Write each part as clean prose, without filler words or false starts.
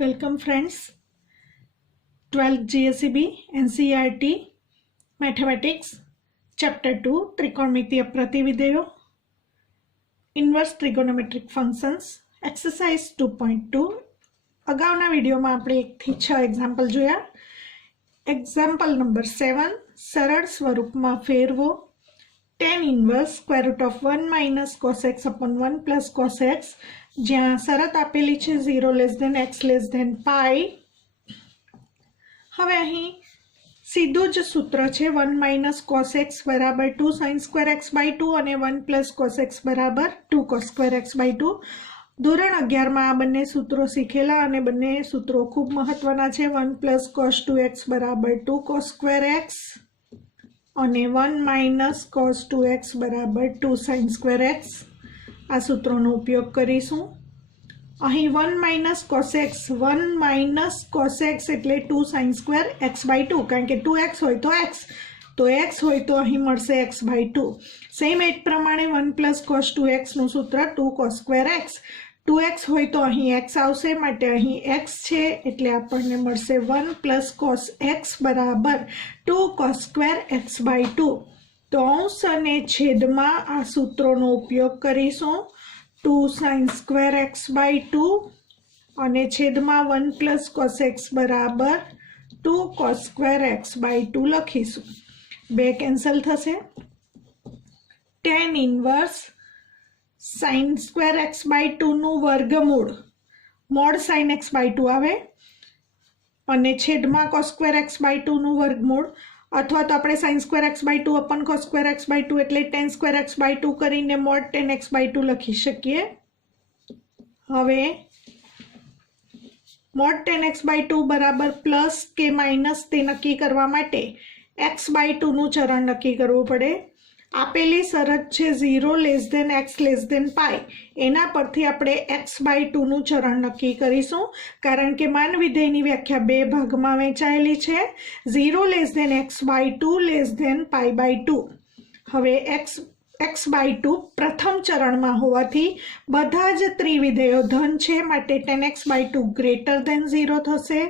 Welcome friends. 12th GSEB NCERT Mathematics Chapter 2 ત્રિકોણમિતીય પ્રતિવિધેયો Inverse Trigonometric Functions Exercise 2.2 અગાઉના વિડીયોમાં આપણે 1 થી 6 એક્ઝામ્પલ જોયા. એક્ઝામ્પલ નંબર 7 સરળ સ્વરૂપમાં ફેરવો tan inverse square root of 1 minus cos x upon 1 plus cos x જ્યાં શરત આપેલી છે 0 less than x less than pi. હવે અહીં સીધું જ સૂત્ર છે 1 minus cos x બરાબર 2 sin square x by 2 અને 1 plus cos x બરાબર 2 cos square x by 2. ધોરણ 11માં આ બંને સૂત્રો શીખેલા અને બંને સૂત્રો ખૂબ મહત્વના છે. 1 plus cos 2x બરાબર 2 cos square x અને 1 minus cos 2x બરાબર 2 sin square x. આ સૂત્રોનો ઉપયોગ કરીશું. અહીં 1 minus cos x એટલે 2 sin square x by 2 કારણ કે 2x હોય તો x હોય તો અહીં મળશે x by 2. સેમ એ જ પ્રમાણે 1 plus cos 2x નું સૂત્ર 2 cos square x. 2x હોય તો અહીં x આવશે માટે અહીં x છે એટલે આપણને મળશે 1 plus cos x બરાબર 2 cos square x by 2. તો અંશ અને છેદમાં આ સૂત્રોનો ઉપયોગ કરીશું. 2 sin square x by 2 અને છેદમાં 1 plus cos x બરાબર 2 cos square x by 2 લખીશું. બે કેન્સલ થશે. tan inverse sin square x by 2 નું વર્ગમૂળ mod sin x by 2 આવે અને છેદમાં cos square x by 2 નું વર્ગમૂળ અથવા તો આપણે sin square x by 2 upon cos square x by 2 એટલે tan square x by 2 કરીને mod tan x by 2 લખી શકીએ. હવે mod tan x by 2 બરાબર પ્લસ કે માઇનસ તે નક્કી કરવા માટે x by 2 નું ચરણ નક્કી કરવું પડે. આપેલી શરત છે 0 less than x less than pi. એના પરથી આપણે x by 2 નું ચરણ નક્કી કરીશું કારણ કે માન વિધેયની વ્યાખ્યા બે ભાગમાં વહેંચાયેલી છે. 0 less than x by 2 less than pi by 2. હવે x by 2 પ્રથમ ચરણમાં હોવાથી બધા જ ત્રિવિધેયો ધન છે માટે tan x by 2 greater than 0 થશે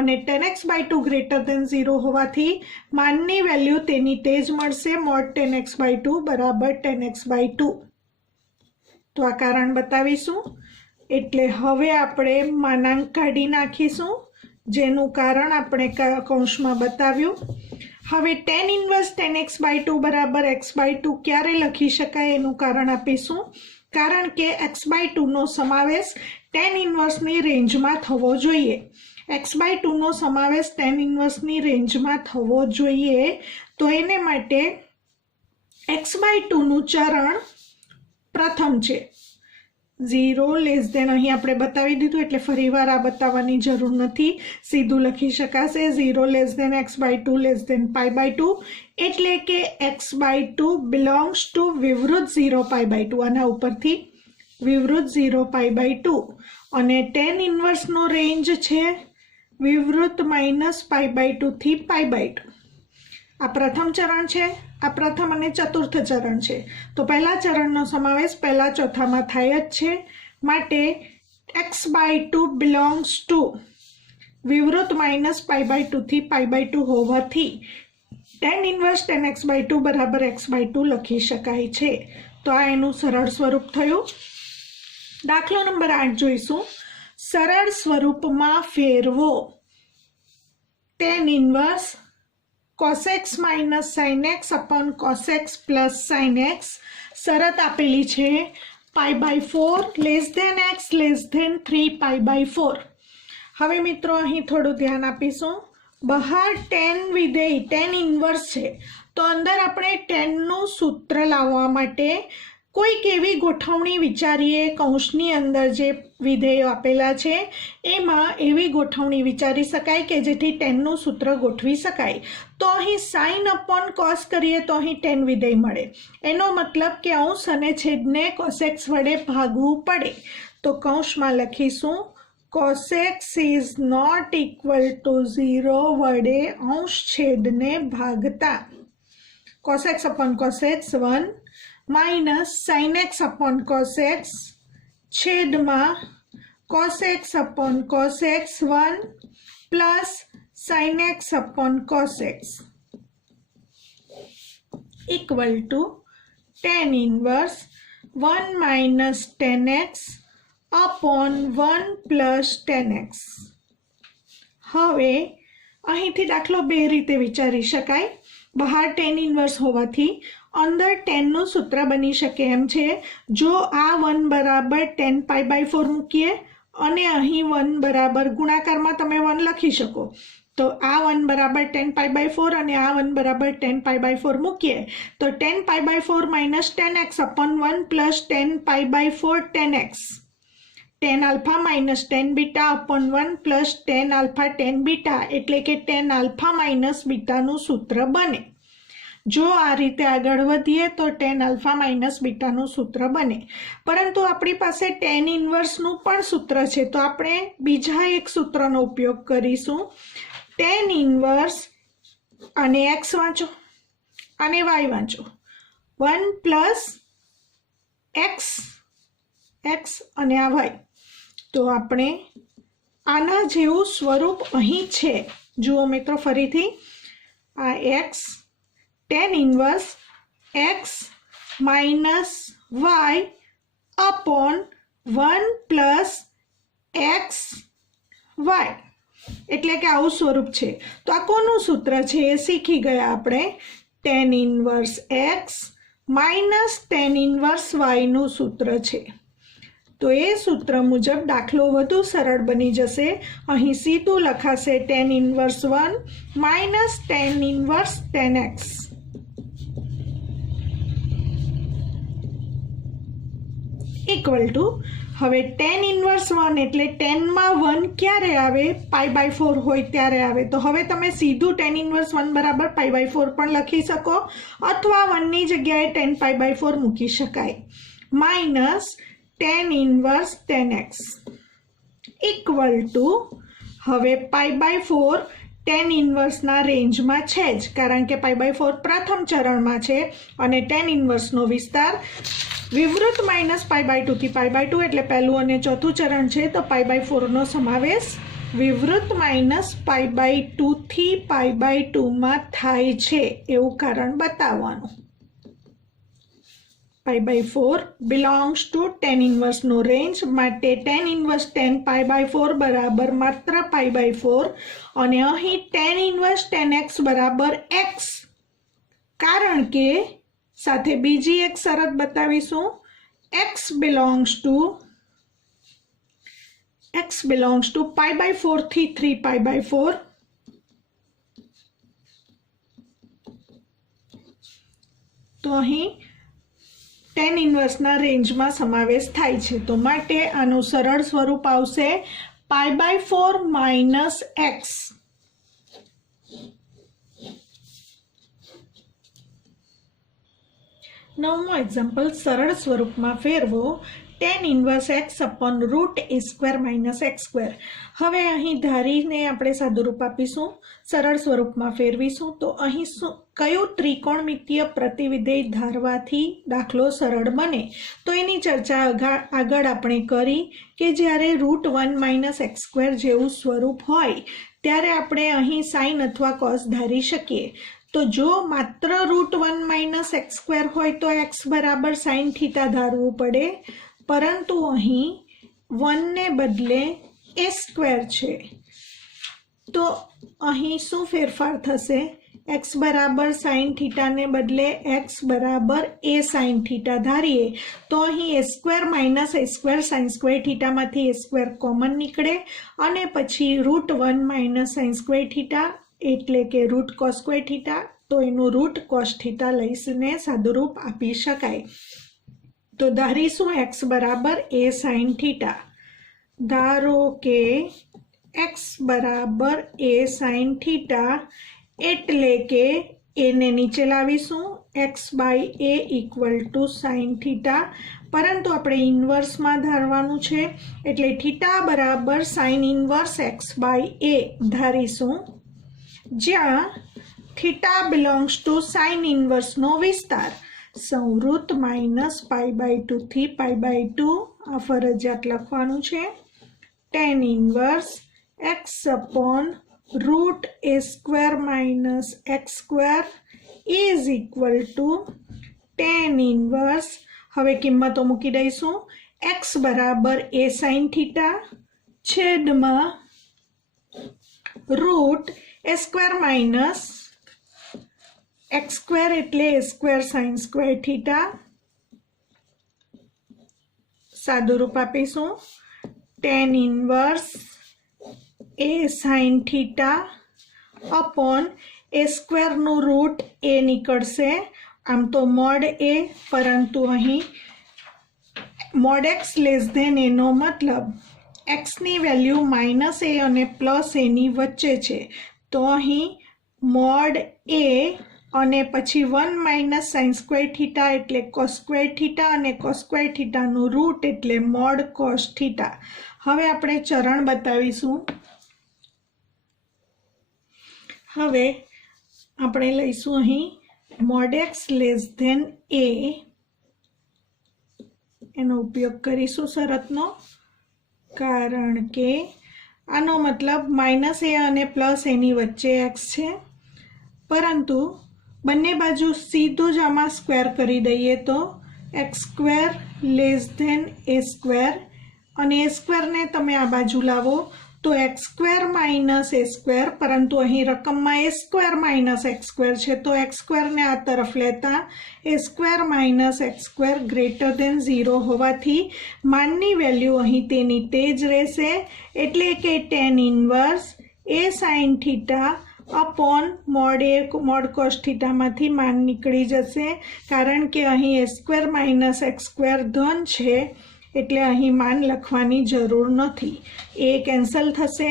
અને tan x by 2 greater than 0 હોવાથી માનની વેલ્યુ તેની તે જ મળશે mod tan x by 2 બરાબર tan x by 2. તો આ કારણ બતાવીશું એટલે હવે આપણે માનાંક કાઢી નાખીશું જેનું કારણ આપણે કૌંસમાં બતાવ્યું. હવે tan inverse tan x by 2 બરાબર x by 2 ક્યારે લખી શકાય એનું કારણ આપીશું કારણ કે x by 2 નો સમાવેશ tan inverse ની રેન્જમાં થવો જોઈએ. x by 2 નો સમાવેશ tan inverse ની રેન્જમાં થવો જોઈએ તો એને માટે x by 2 નું ચરણ પ્રથમ છે 0 less than અહીં આપણે બતાવી દીધું એટલે ફરીવાર આ બતાવવાની જરૂર નથી. સીધું લખી શકાશે 0 less than x by 2 less than pi by 2 એટલે કે x by 2 belongs to વિવૃત 0 pi by 2. આના ઉપરથી વિવૃત 0 pi by 2 અને tan inverse નો રેન્જ છે વિવૃત minus pi by 2 થી pi by 2. આ પ્રથમ ચરણ છે, આ પ્રથમ અને ચતુર્થ ચરણ છે તો પહેલા ચરણનો સમાવેશ પહેલા ચોથામાં થાય જ છે માટે x by 2 belongs to વિવૃત minus pi by 2 થી pi by 2 હોવાથી tan inverse tan x by 2 બરાબર x by 2 લખી શકાય છે. તો આ એનું સરળ સ્વરૂપ થયું. દાખલો નંબર 8 જોઈશું. સરળ સ્વરૂપમાં ફેરવો tan inverse cos x minus sin x upon cos x plus sin x. શરત આપેલી છે pi by 4 less than x less than 3 pi by 4. હવે મિત્રો અહીં થોડું ધ્યાન આપીશું. બહાર tan વિધેય tan ઇન્વર્સ છે તો અંદર આપણે tan નું સૂત્ર લાવવા માટે કોઈક એવી ગોઠવણી વિચારીએ. કૌંસની અંદર જે વિધેયો આપેલા છે એમાં એવી ગોઠવણી વિચારી શકાય કે જેથી tan નું સૂત્ર ગોઠવી શકાય. તો અહીં sin upon cos કરીએ તો અહીં tan વિધેય મળે. એનો મતલબ કે અંશ અને છેદને cos x વડે ભાગવું પડે. તો કૌંસમાં લખીશું cos x is not equal to 0 વડે અંશ છેદને ભાગતા cos x upon cos x 1 minus sin x upon cos x છેદમાં cos x upon cos x 1 plus sin x upon cos x equal to tan inverse 1 minus tan x upon 1 plus tan x. હવે અહીંથી દાખલો બે રીતે વિચારી શકાય. બહાર tan inverse હોવાથી અંદર tan નું સૂત્ર બની શકે એમ છે. જો આ 1 બરાબર tan pi by 4 મૂકીએ અને અહીં 1 બરાબર ગુણાકારમાં તમે 1 લખી શકો, તો આ 1 બરાબર tan pi by 4 અને આ 1 બરાબર tan pi by 4 મૂકીએ તો tan pi by 4 minus tan x upon 1 plus tan pi by 4 tan x, tan alpha minus tan beta upon 1 plus tan alpha tan beta એટલે કે tan alpha minus beta નું સૂત્ર બને. જો આ રીતે આગળ વધીએ તો tan alpha minus beta નું સૂત્ર બને. પરંતુ આપણી પાસે tan inverse નું પણ સૂત્ર છે, તો આપણે બીજા એક સૂત્રનો ઉપયોગ કરીશું. tan inverse અને x વાંચો અને y વાંચો, 1 plus x અને આ y. તો આપણે આના જેવું સ્વરૂપ અહીં છે. જુઓ મિત્રો ફરીથી, આ x tan inverse x minus y upon 1 plus x y એટલે કે આવું સ્વરૂપ છે. તો આ કોનું સૂત્ર છે એ શીખી ગયા આપણે. tan inverse x minus tan inverse y નું સૂત્ર છે. તો એ સૂત્ર મુજબ દાખલો વધુ સરળ બની જશે. અહીં સીધું લખાશે tan inverse 1 minus tan inverse tan x equal to, હવે tan inverse 1 એટલે tan માં 1 ક્યારે આવે? pi by 4 હોય ત્યારે આવે. તો હવે તમે સીધું tan inverse 1 બરાબર pi by 4 પણ લખી શકો અથવા 1 ની જગ્યાએ tan pi by 4 મૂકી શકાય. Minus tan inverse tan x equal to, હવે pi by 4 tan inverse ના રેન્જમાં છે જ, કારણ કે pi by 4 પ્રથમ ચરણમાં છે અને tan inverse નો વિસ્તાર વિવૃત માઇનસ pi by 2 થી pi by 2 એટલે પહેલું અને ચોથું ચરણ છે. તો pi by 4 નો સમાવેશ વિવૃત માઇનસ pi by 2 થી pi by 2 માં થાય છે એવું કારણ બતાવવાનું. pi by 4 belongs to tan inverse નો રેન્જ, માટે tan inverse tan pi by 4 બરાબર માત્ર pi by 4 અને અહીં tan inverse tan x બરાબર x, કારણ કે સાથે બીજી એક શરત બતાવીશું. x belongs to pi by 4 થી 3 pi by 4. તો અહીં tan inverse ના રેન્જમાં સમાવેશ થાય છે. તો માટે આનું સરળ સ્વરૂપ આવશે pi by 4 minus x. નવમું એક્ઝામ્પલ સરળ સ્વરૂપમાં ફેરવો. tan inverse x upon root a square minus x square. હવે અહીં ધારીને આપણે સાદુરૂપ આપીશું, સરળ સ્વરૂપમાં ફેરવીશું. તો અહીં કયું ત્રિકોણમિતીય પ્રતિવિધેય ધારવાથી દાખલો સરળ બને? તો એની ચર્ચા આગળ આપણે કરી કે જ્યારે √1 minus x square જેવું સ્વરૂપ હોય ત્યારે આપણે અહીં sin અથવા cos ધારી શકીએ. તો જો માત્ર √1 minus x square હોય તો x બરાબર sin θ ધારવું પડે, પરંતુ અહીં 1 ને બદલે a square છે. તો અહીં શું ફેરફાર થશે? x બરાબર sin θ ને બદલે x બરાબર a sin θ ધારીએ તો અહીં a square minus a square sin square θ માંથી a square કોમન નીકળે અને પછી √1 minus sin square θ એટલે કે √ cos square θ, તો એનું √ cos θ લઈને સાદુરૂપ આપી શકાય. તો ધારીશું x બરાબર a sin θ. ધારો કે x બરાબર a sin θ એટલે કે a ને નીચે લાવીશું, x by a equal to sin θ. પરંતુ આપણે ઇન્વર્સમાં ધારવાનું છે એટલે θ બરાબર sin inverse x by a ધારીશું, જ્યાં θ belongs to sin inverse નો વિસ્તાર સંવૃત માઇનસ pi by 2 થી pi by 2 આ ફરજિયાત લખવાનું છે. tan inverse x upon root a square minus x square is equal to tan inverse, હવે કિંમતો મૂકી દઈશું, x બરાબર a sin theta છેદમાં route a square minus x square એટલે a square sin square theta, સાદું રૂપ આપીશું tan inverse a sin theta upon a square નું રૂટ a નીકળશે, આમ તો મોડ a, પરંતુ અહીં mod x less than a નો મતલબ x ની વેલ્યુ માઇનસ a અને પ્લસ a ની વચ્ચે છે, તો અહીં મોડ a અને પછી 1 માઇનસ સાઇન સ્ક્વેર થીટા એટલે કોસ સ્ક્વેર થીટા અને કોસ સ્ક્વેર થીટાનું રૂટ એટલે મોડ કોસ થીટા. હવે આપણે ચરણ બતાવીશું. હવે આપણે લઈશું અહીં mod x less than a, એનો ઉપયોગ કરીશું શરતનો, કારણ કે આનો મતલબ માઇનસ a અને પ્લસ એની વચ્ચે x છે, પરંતુ બંને બાજુ સીધું જ આમાં સ્ક્વેર કરી દઈએ તો x square less than a square, અને a સ્ક્વેરને તમે આ બાજુ લાવો તો x square minus a square, પરંતુ અહીં રકમમાં a square minus x square છે, તો x સ્ક્વેરને આ તરફ લેતા a square minus x square greater than 0 હોવાથી માનની વેલ્યુ અહીં તેની તે જ રહેશે, એટલે કે tan inverse a sin theta upon mod cos theta मांथी मान निकली जशे, कारण के अहीं a square minus x square धन छे एटले अहीं मान लखवानी जरूर नथी, ए केन्सल थशे,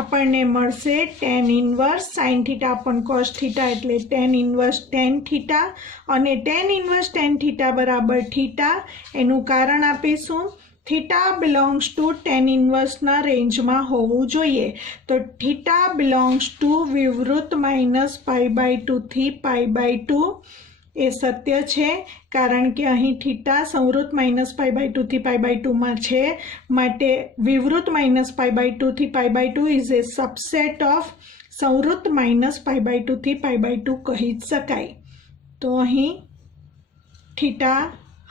आपणने मळशे tan inverse sin theta upon cos theta एटले tan इन्वर्स tan थीटा, अने tan इन्वर्स tan थीटा बराबर थीटा, एनुं कारण आपीशुं theta belongs to tan inverse ना रेंज में होवू जोईए, तो थीटा बिलोंग्स टू विवृत माइनस पाई बाय 2 थी पाई बाय 2 ए सत्य छे, कारण के अहीं थीटा संवृत माइनस पाई बाय 2 थी पाई बाय 2 में छे, माटे विवृत माइनस पाई बाय 2 थी pi by 2 is a subset of संवृत माइनस पाई बाय 2 थी पाई बाय 2 कही शकाय. तो अहीं थीटा,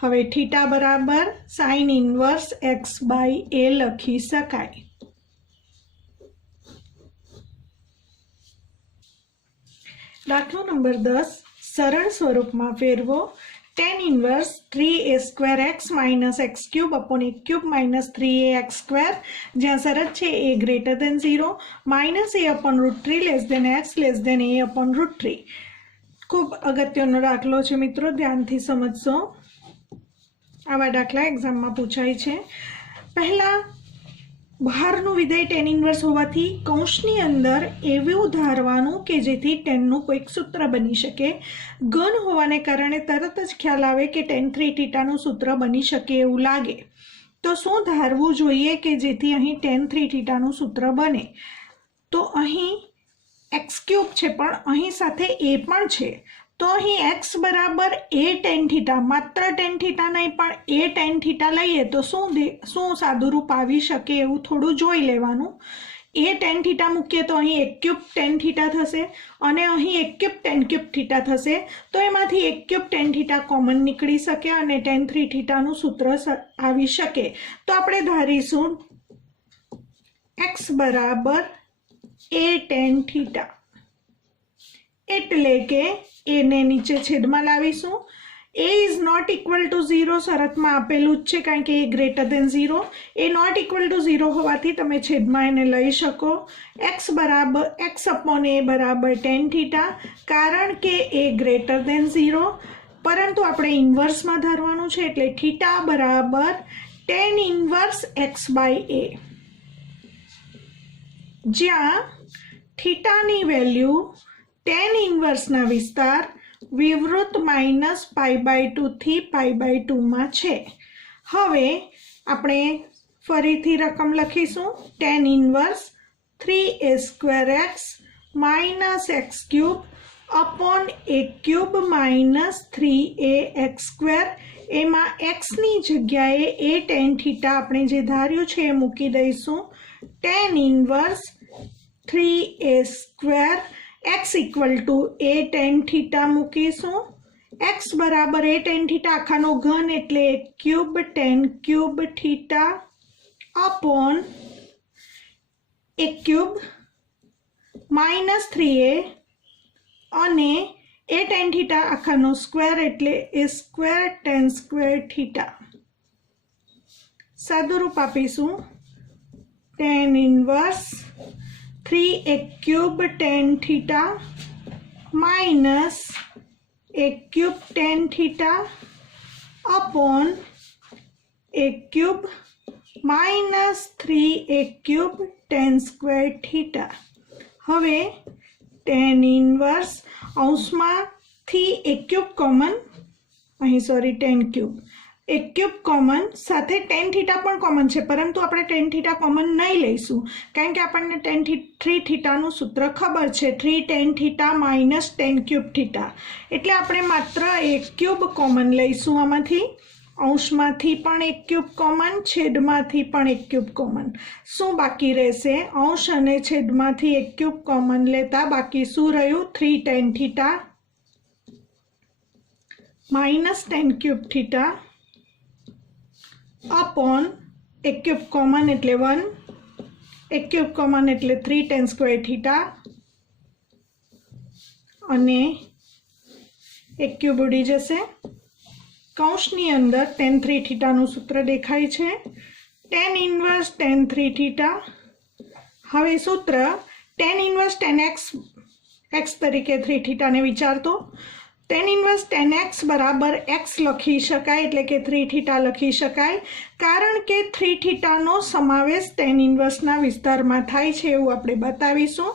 હવે થીટા બરાબર sine inverse x by a લખી શકાય. દાખલો નંબર 10 સરળ સ્વરૂપમાં ફેરવો. tan inverse 3a square x minus x cube upon a cube minus 3ax square, જ્યાં શરત છે a greater than 0, minus a upon root 3 less than x less than a upon root 3. ખૂબ અગત્યનો દાખલો છે મિત્રો, ધ્યાનથી સમજશો. આવા દાખલા એક્ઝામમાં પૂછાય છે. પહેલા બહારનું વિધેય tan ઇન્વર્સ હોવાથી કૌંસની અંદર એવું ધારવાનું કે જેથી tanનું કોઈક સૂત્ર બની શકે. ઘન હોવાને કારણે તરત જ ખ્યાલ આવે કે tan 3 થીટાનું સૂત્ર બની શકે એવું લાગે, તો શું ધારવું જોઈએ કે જેથી અહીં tan 3 થીટાનું સૂત્ર બને? તો અહીં x ક્યુબ છે પણ અહીં સાથે a પણ છે, તો અહીં x બરાબર a tan થીટા, માત્ર tan થીટા નહીં પણ a tan થીટા લઈએ તો શું સાદુરૂપ આવી શકે એવું થોડું જોઈ લેવાનું. a tan થીટા મૂકીએ તો અહીં 1 ક્યુબ tan થીટા થશે અને અહીં 1 ક્યુબ tan ક્યુબ થીટા થશે, તો એમાંથી 1 ક્યુબ tan થીટા કોમન નીકળી શકે અને tan 3 થીટાનું સૂત્ર આવી શકે. તો આપણે ધારીશું x બરાબર a tan થીટા, એટલે કે a ને નીચે છેદમાં લાવીશું. a is not equal to 0 શરતમાં આપેલું જ છે, કારણ કે a greater than 0. a not equal to 0 હોવાથી તમે છેદમાં એને લઈ શકો. x બરાબર x અપોન a બરાબર tan થીટા, કારણ કે a ગ્રેટર ધેન 0, પરંતુ આપણે ઇન્વર્સમાં ધારવાનું છે એટલે થીટા બરાબર tan inverse x by a, જ્યાં થીટાની વેલ્યુ tan ઇન્વર્સના વિસ્તાર વિવૃત માઇનસ પાઈ બાય 2 થી પાઈ બાય 2 માં છે. હવે આપણે ફરીથી રકમ લખીશું. tan inverse 3a square x minus x cube upon a cube minus 3ax square એમાં એક્સની જગ્યાએ એ ટેન થીટા આપણે જે ધાર્યું છે એ મૂકી દઈશું. Tan inverse 3a² x equal to a tan theta મૂકીશું. એક્સ બરાબર એ ટેન થીટા આખાનો ઘન એટલે a cube tan cube theta upon a cube minus 3a અને એ ટેન થીટા આખાનો સ્ક્વેર એટલે a square tan square theta. સાદુરૂપ આપીશું. Tan inverse 3a³ tan theta minus a³ tan theta upon a³ minus 3a³ tan square theta. હવે tan inverse અંશમાંથી a³ common, અહીં sorry ten cube, a³ common સાથે ten theta પણ common છે, પરંતુ આપણે ટેન થીટા કોમન નહીં લઈશું કારણ કે આપણને 3 થીટાનું સૂત્ર ખબર છે, 3 ten theta minus ten cube theta. એટલે આપણે માત્ર a³ કોમન લઈશું આમાંથી. અંશમાંથી પણ a³ કોમન, છેદમાંથી પણ a³ કોમન. શું બાકી રહેશે? અંશ અને છેદમાંથી a³ કોમન લેતા બાકી શું રહ્યું? 3 ten theta minus ten cube theta upon a³ common એટલે 1, a³ કોમન એટલે 3 ટેન સ્ક્વેર થીટા અને a³ ઉડી જશે. કૌંસની અંદર ટેન 3 થીટાનું સૂત્ર દેખાય છે. Tan inverse ten 3 theta. હવે સૂત્ર ટેન ઇન્વર્સ ટેન એક્સ તરીકે 3 થીટાને વિચારતો. ટેન ઇન્વર્સ ટેન એક્સ બરાબર એક્સ લખી શકાય એટલે કે 3 થીટા લખી શકાય કારણ કે 3 થીટાનો સમાવેશ ટેન ઇન્વર્સના વિસ્તારમાં થાય છે એવું આપણે બતાવીશું.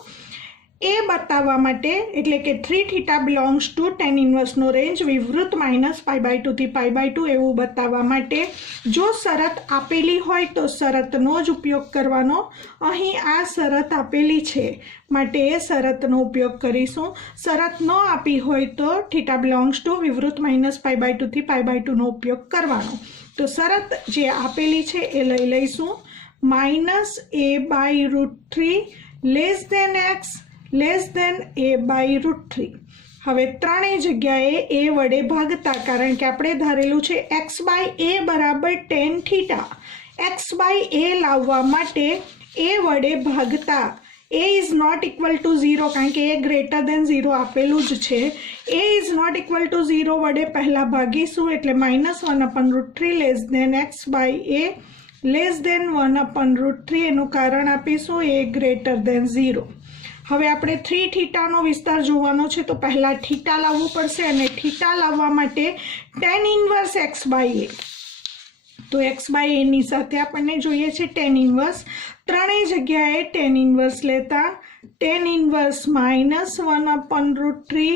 એ બતાવવા માટે એટલે કે 3 થીટા બિલોંગ્સ ટુ ટેન ઇન્વર્સનો રેન્જ વિવૃત માઇનસ π/2 થી π/2 એવું બતાવવા માટે જો શરત આપેલી હોય તો શરતનો જ ઉપયોગ કરવાનો. અહીં આ શરત આપેલી છે માટે એ શરતનો ઉપયોગ કરીશું. શરત ન આપી હોય તો થીટા બિલોંગ્સ ટુ વિવૃત માઇનસ π/2 થી π/2 નો ઉપયોગ કરવાનો. તો શરત જે આપેલી છે એ લઈ લઈશું. Minus a/√3 less than x less than a/√3. હવે ત્રણેય જગ્યાએ a વડે ભાગતા કારણ કે આપણે ધારેલું છે x/a બરાબર ટેન થીટા. x/a લાવવા માટે a વડે ભાગતા a is not equal to 0 કારણ કે a ગ્રેટર દેન 0 આપેલું જ છે. a is not equal to 0 વડે પહેલાં ભાગીશું એટલે -1/√3 less than x/a less than 1/√3 એનું કારણ આપીશું a ગ્રેટર દેન 0. હવે આપણે 3 થીટાનો વિસ્તાર જોવાનો છે તો પહેલાં થીટા લાવવું પડશે અને થીટા લાવવા માટે ટેન ઇન્વર્સ x/a. તો x/a ની સાથે આપણને જોઈએ છે ટેન ઇન્વર્સ. ત્રણેય જગ્યાએ ટેન ઇન્વર્સ લેતા tan inverse -1/√3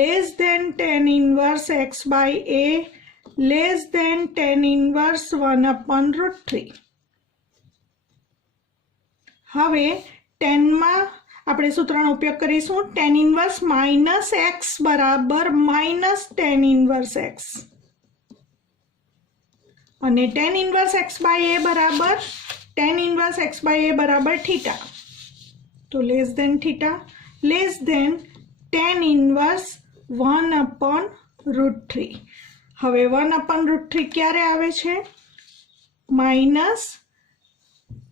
less than tan inverse x/a less than tan inverse 1/√3. હવે ટેનમાં આપણે સૂત્રનો ઉપયોગ કરીશું. ટેન ઇન્વર્સ માઇનસ એક્સ બરાબર માઇનસ ટેન ઇન્વર્સ એક્સ અને ટેન ઇન્વર્સ x/a બરાબર ટેન ઇન્વર્સ x/a બરાબર થીટા. તો less than theta less than tan inverse 1/√3. હવે 1/√3 ક્યારે આવે છે? માઇનસ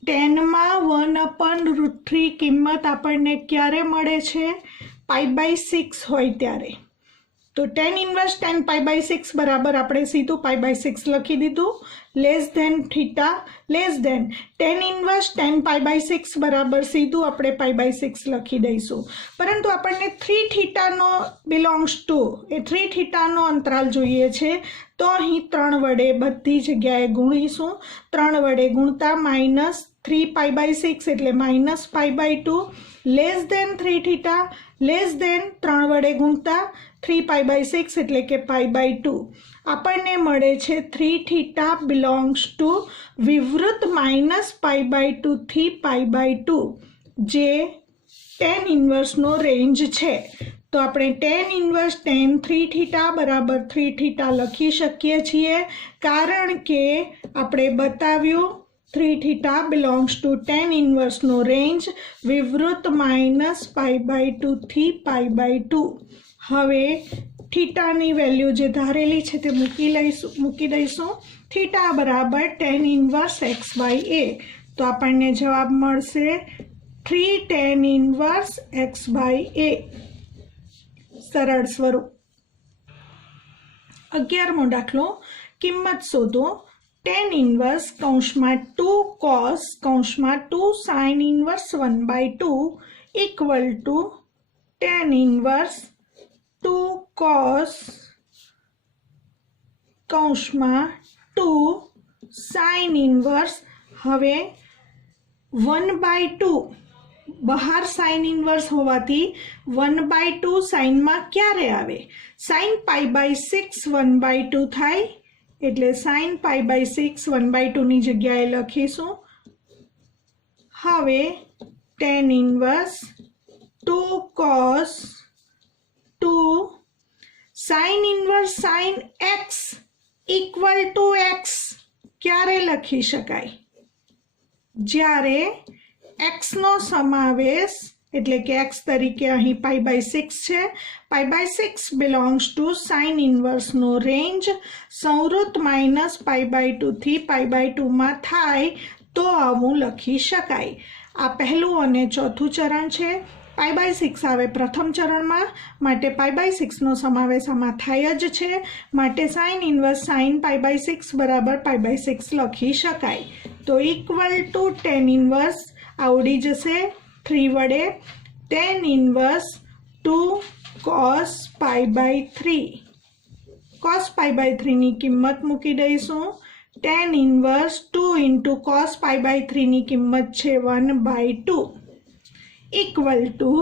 ટેનમાં 1/√3 કિંમત આપણને ક્યારે મળે છે? π/6 હોય ત્યારે. તો ટેન ઇન્વર્સ 10 π/6 બરાબર આપણે સીધું π/6 લખી દીધું. Less than theta less than tan inverse 10 π/6 બરાબર સીધું આપણે π/6 લખી દઈશું. પરંતુ આપણને 3 થીટાનો બિલોંગ્સ ટુ એ 3 થીટાનો અંતરાલ જોઈએ છે તો અહીં 3 વડે બધી જગ્યાએ ગુણીશું. 3 વડે ગુણતા -3 π/6 એટલે -π/2 less than 3 theta less than 3 વડે ગુણતા 3 π/6 એટલે કે π/2. આપણને મળે છે 3 થીટા બિલોંગ્સ ટુ વિવૃત -π/2 થી π/2 જે ટેન ઇન્વર્સનો રેન્જ છે. तो આપણે tan ઇન્વર્સ tan 3 થીટા બરાબર 3 થીટા લખી શકીએ છીએ કારણ કે આપણે બતાવ્યું 3 થીટા બિલોંગ્સ ટુ tan ઇન્વર્સનો રેન્જ વિવૃત -π/2 થી π/2. હવે થીટાની વેલ્યુ જે ધારેલી છે તે મૂકી દઈશું. થીટા બરાબર tan ઇન્વર્સ x/a. તો આપણને જવાબ મળશે 3 tan ઇન્વર્સ x/a. સરળ સ્વરૂપ. 11મો દાખલો, કિંમત શોધો. tan ઇન્વર્સ કૌંસમાં 2 cos કૌંસમાં 2 sin inverse 1/2 equal to tan inverse 2 cos કૌંસમાં 2 sin ઇન્વર્સ. હવે 1/2 બહાર સાઇન ઇન્વર્સ હોવાથી 1/2 સાઇનમાં ક્યારે આવે? sin π/6 1/2 થાય એટલે sin π/6 1/2 ની જગ્યાએ લખીશું. હવે tan inverse 2 cos 2 sin inverse sin x equal to x ક્યારે લખી શકાય? જ્યારે x નો સમાવેશ એટલે કે x તરીકે અહીં π/6 છે. π/6 બિલોંગ્સ ટુ સાઇન ઇન્વર્સનો રેન્જ સંવૃત -π/2 થી π/2 માં થાય તો આવું લખી શકાય. આ પહેલું અને ચોથું ચરણ છે. π/6 આવે પ્રથમ ચરણમાં, માટે π/6 નો સમાવેશ આમાં થાય જ છે, માટે સાઇન ઇન્વર્સ sin π/6 બરાબર π/6 લખી શકાય. તો ઇક્વલ ટુ tan ઇન્વર્સ આવડી જશે 3 વડે. tan inverse 2 cos π/3. cos π/3 ની કિંમત મૂકી દઈશું. tan ઇન્વર્સ 2 ઇન્ટુ cos π/3 ની કિંમત છે 1/2 ઇક્વલ ટુ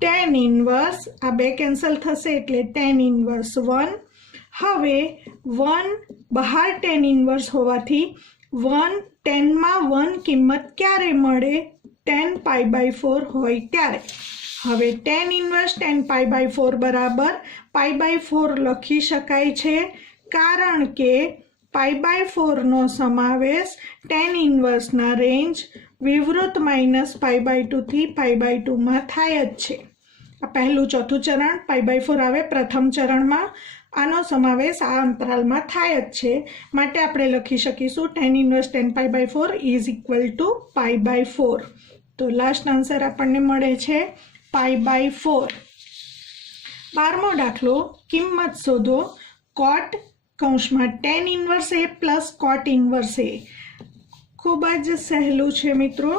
tan ઇન્વર્સ, આ બે કેન્સલ થશે એટલે tan ઇન્વર્સ 1. હવે 1 બહાર tan ઇન્વર્સ હોવાથી 1 tan માં 1 કિંમત ક્યારે મળે? tan π/4 હોય ત્યારે. હવે tan ઇન્વર્સ tan π/4 બરાબર π/4 લખી શકાય છે કારણ કે π/4 નો સમાવેશ tan ઇન્વર્સના રેન્જ વિવૃત -π/2 થી π/2 માં થાય જ છે. આ પહેલું ચોથું ચરણ π/4 આવે પ્રથમ ચરણમાં, આનો સમાવેશ આ અંતરાલમાં થાય જ છે, માટે આપણે લખી શકીશું tan inverse tan π/4 is equal to π/4. તો લાસ્ટ આન્સર આપણને મળે છે π/4. 12મો દાખલો, કિંમત શોધો. cot કૌંસમાં tan inverse a plus cot inverse a. ખૂબ જ સહેલું છે મિત્રો.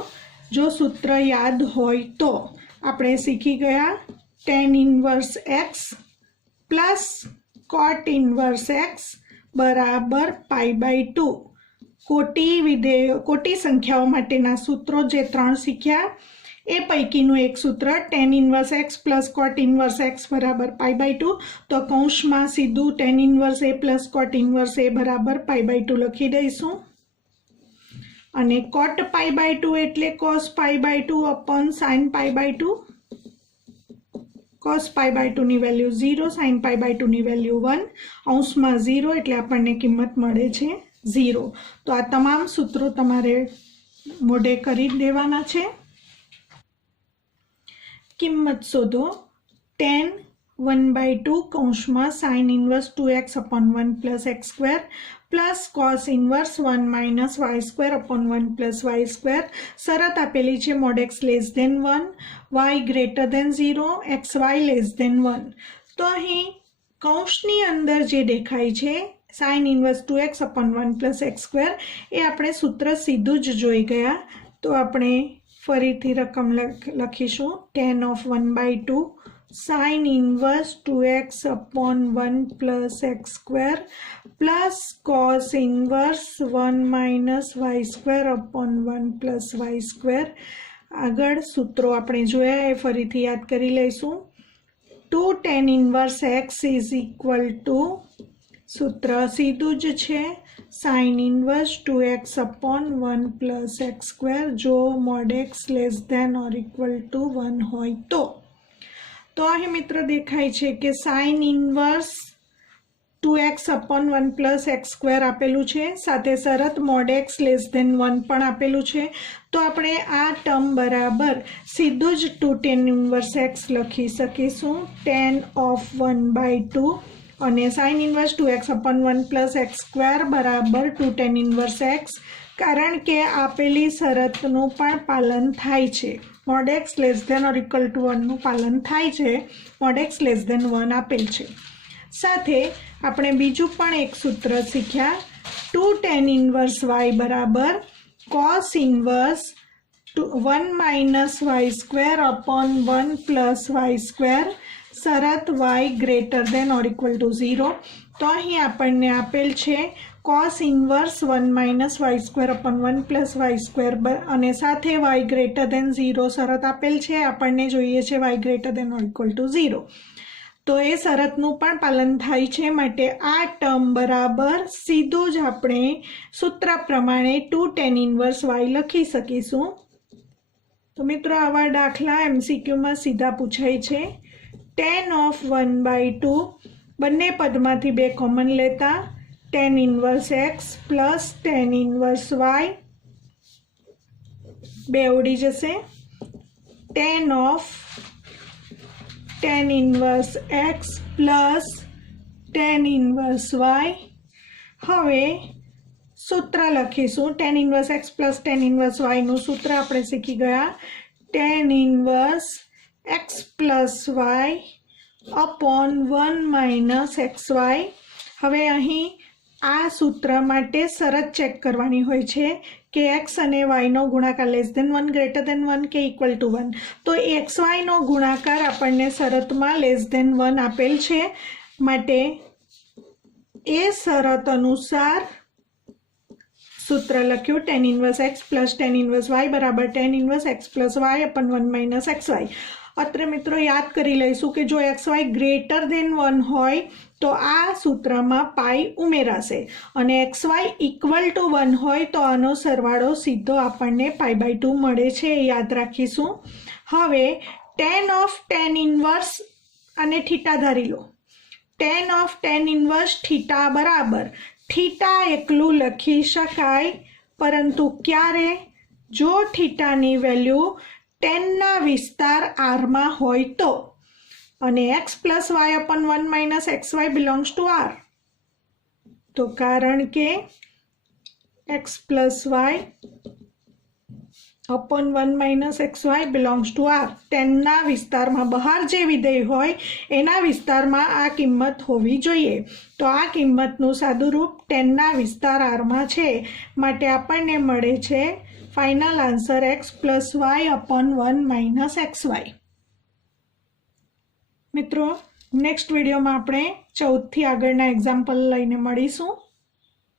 જો સૂત્ર યાદ હોય તો આપણે શીખી ગયા tan inverse x plus cot inverse x બરાબર π/2. કોટી સંખ્યાઓ માટેના સૂત્રો જે 3 શીખ્યા એ પૈકીનું એક સૂત્ર tan inverse x plus cot inverse x બરાબર π/2. તો કૌંસમાં સીધું tan inverse a plus cot inverse a બરાબર π/2 લખી દઈશું. અને cot π/2 એટલે cos π/2 અપોન sin π/2. cos π/2 ની વેલ્યુ 0, sin π/2 ની વેલ્યુ 1. અંશમાં 0 એટલે આપણને કિંમત મળે છે 0. તો આ તમામ સૂત્રો તમારે મોઢે કરી દેવાના છે. કિંમત શોધો. tan 1/2 કૌંસમાં sin inverse 2x upon 1 plus x square plus cos inverse 1 minus y square upon 1 plus y square. શરત આપેલી છે mod x less than 1, y greater than 0, xy less than 1. તો અહીં કૌંસની અંદર જે દેખાય છે sin inverse 2x upon 1 plus x square એ આપણે સૂત્ર સીધું જ જોઈ ગયા. તો આપણે ફરીથી રકમ લખીશું tan of 1/2 sin inverse 2x upon 1 plus x square plus cos inverse 1 minus y square upon 1 plus y square. આગળ સૂત્રો આપણે જોયા એ ફરીથી યાદ કરી લઈશું. 2 tan inverse x is equal to, સૂત્ર સીધું જ છે, sin inverse 2x upon 1 plus x square જો mod x less than or equal to 1 હોય તો. तो અહીં મિત્રો દેખાય છે કે sine inverse 2x upon 1 plus x square આપેલું છે, સાથે શરત mod x less than 1 પણ આપેલું છે. તો આપણે આ ટર્મ બરાબર સીધું જ 2 tan inverse x લખી શકીશું, tan of 1/2 અને sign inverse 2x upon 1 plus x square બરાબર 2 tan inverse x, કારણ કે આપેલી શરતનું પણ પાલન થાય છે. mod x less than or equal to 1 નું પાલન થાય છે, mod x less than 1 આપેલ છે. સાથે આપણે બીજું પણ એક સૂત્ર શીખ્યા, 2 tan inverse y બરાબર cos inverse 1 minus y square upon 1 plus y square, શરત y greater than or equal to 0. તો અહીં આપણને આપેલ છે cos inverse 1 minus y square upon 1 plus y square અને સાથે y greater than 0 શરત આપેલ છે. આપણને જોઈએ છે y greater than or equal to 0. તો એ શરતનું પણ પાલન થાય છે, માટે આ ટર્મ બરાબર સીધું જ આપણે સૂત્ર પ્રમાણે 2 tan inverse y લખી શકીશું. તો મિત્રો આવા દાખલા MCQમાં સીધા પૂછાય છે. tan of 1/2 બંને પદમાંથી 2 કોમન લેતા tan inverse x plus tan inverse y 2 ઉડી જશે. tan of tan inverse x plus tan inverse y. હવે સૂત્ર લખીશું, tan inverse x plus tan inverse y નું સૂત્ર આપણે શીખી ગયા, tan inverse x plus y upon 1 minus xy. હવે અહીં આ સૂત્ર માટે શરત ચેક કરવાની હોય છે કે x અને y નો ગુણાકાર લેસ ધેન 1 ગ્રેટર ધેન 1 કે ઇક્વલ ટુ 1. તો xy નો ગુણાકાર આપણને શરતમાં લેસ ધેન 1 આપેલ છે, માટે એ શરત અનુસાર સૂત્ર લખ્યું, tan inverse x plus tan inverse y બરાબર tan inverse x plus y upon 1 minus xy. અત્રે મિત્રો યાદ કરી લઈશું કે જો xy ગ્રેટર ધેન 1 હોય તો આ સૂત્રમાં પાઈ ઉમેરાશે, અને xy ઇક્વલ ટુ 1 હોય તો આનો સરવાળો સીધો આપણને π/2 મળે છે, એ યાદ રાખીશું. હવે tan of tan inverse અને થીટા ધારી લો. tan of tan inverse theta બરાબર થીટા એકલું લખી શકાય, પરંતુ ક્યારે? જો થીટાની વેલ્યુ 10 ના વિસ્તાર r માં હોય તો, અને x plus y upon 1 minus xy belongs to r. તો કારણ કે x plus y upon 1 minus xy belongs to r, 10 ના વિસ્તારમાં બહાર જે વિધેય હોય એના વિસ્તારમાં આ કિંમત હોવી જોઈએ. તો આ કિંમતનું સાદું રૂપ 10 ના વિસ્તાર r માં છે, માટે આપણને મળે છે final answer x plus y upon 1 minus xy. મિત્રો નેક્સ્ટ વિડીયોમાં આપણે 14થી આગળના એક્ઝામ્પલ લઈને મળીશું.